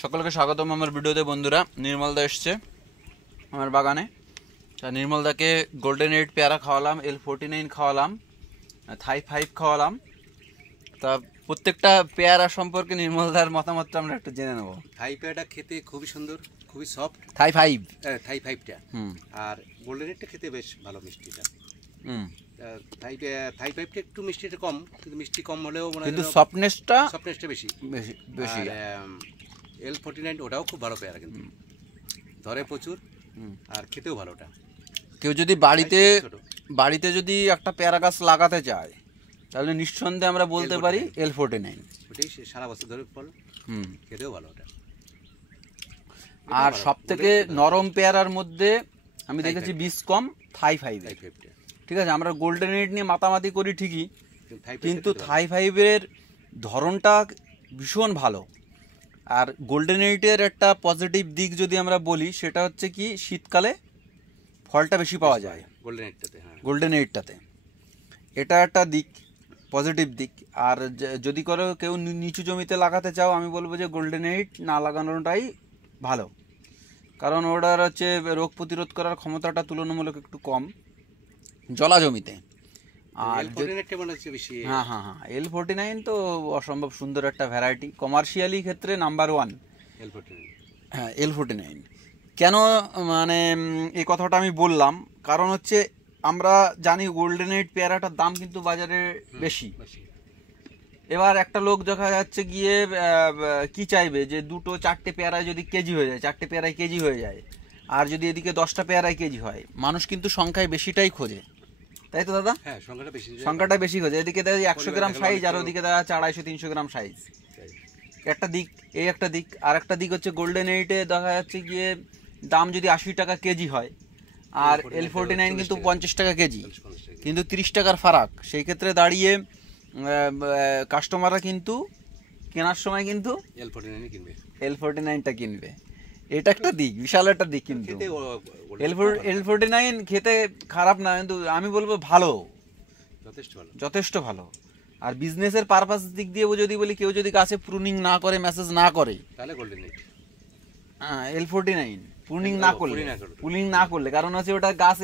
সকলকে স্বাগতম আমার ভিডিওতে। বন্ধুরা, নির্মলদা এসছে আমার বাগানে। তা নির্মলদাকে গোল্ডেন 8 পেয়ারা খাওয়ালাম, L49 খাওয়ালাম, থাই 5 খাওয়ালাম। তা প্রত্যেকটা পেয়ারা সম্পর্কে নির্মলদার মতামতটা আমরা একটু জেনে নেব। থাই পেয়ারাটা খেতে খুবই সুন্দর, খুবই সফট। থাই 5, থাই 5টা আর গোল্ডেন 8টা খেতে বেশ ভালো মিষ্টিটা। থাই 5টা একটু মিষ্টিটা কম, কিন্তু মিষ্টি কম হলেও কিন্তু সফটনেসটা বেশি বেশি। L49 ওটাও খুব ভালো পেয়ারা, কিন্তু ধরে প্রচুর আর খেতেও ভালো। ওটা কেউ যদি বাড়িতে যদি একটা পেয়ারা গাছ লাগাতে চায় তাহলে নিঃসন্দেহে আমরা বলতে পারি L49। ওটাই সারা বছর ধরে ফল, খেতেও ভালো ওটা। আর সব থেকে নরম পেয়ারার মধ্যে আমি দেখেছি বীজ কম থাই 5। ঠিক আছে, আমরা গোল্ডেন 8 নিয়ে মাতামাতি করি ঠিকই, কিন্তু থাই 5-এর ধরনটা ভীষণ ভালো। আর গোল্ডেন 8-এর একটা পজিটিভ দিক যদি আমরা বলি, সেটা হচ্ছে কি শীতকালে ফলটা বেশি পাওয়া যায় গোল্ডেন 8টাতে। এটা একটা দিক, পজিটিভ দিক। আর যদি করে কেউ নিচু জমিতে লাগাতে চাও, আমি বলবো যে গোল্ডেন 8 না লাগানোটাই ভালো, কারণ ওটার হচ্ছে রোগ প্রতিরোধ করার ক্ষমতাটা তুলনামূলক একটু কম জলা জমিতে। আর হ্যাঁ, L49 তো অসম্ভব সুন্দর একটা ভ্যারাইটি, কমার্শিয়ালি ক্ষেত্রে নাম্বার 1 হ্যাঁ L49। কেন মানে এই কথাটা আমি বললাম, কারণ হচ্ছে আমরা জানি গোল্ডেন 8 পেয়ারাটার দাম কিন্তু বাজারে বেশি। এবার একটা লোক দেখা যাচ্ছে গিয়ে কি চাইবে যে 2-4টে পেয়ারায় যদি কেজি হয়ে যায়, 4টে পেয়ারায় কেজি হয়ে যায়, আর যদি এদিকে 10টা পেয়ারায় কেজি হয়, মানুষ কিন্তু সংখ্যায় বেশিটাই খোঁজে, তাই তো দাদা? হ্যাঁ, সংখ্যাটা বেশি খোঁজে। এদিকে দেখা যায় 100 গ্রাম সাইজ, আর ওদিকে দেখা যাচ্ছে 250-300 গ্রাম সাইজ। একটা দিক, এই একটা দিক। আর একটা দিক হচ্ছে গোল্ডেন 8-এ দেখা যাচ্ছে গিয়ে দাম যদি 80 টাকা কেজি হয়, আর L49 কিন্তু 50 টাকা কেজি, কিন্তু 30 টাকার ফারাক। সেই ক্ষেত্রে দাঁড়িয়ে কাস্টমাররা কিন্তু কেনার সময় কিন্তু L49টা কিনবে। এটা একটা দিক, বিশাল একটা দিক। কিন্তু L49 খেতে খারাপ না, কিন্তু আমি বলবো ভালো, যথেষ্ট ভালো। আর বিজনেসের পারপাস দিক দিয়ে যদি বলি, কেউ যদি গাছে প্রুনিং না করে, মেসেজ না করে, তাহলে গোল্ডেন 8 L49 প্রুনিং না করলে, কারণ হচ্ছে ওটা গাছ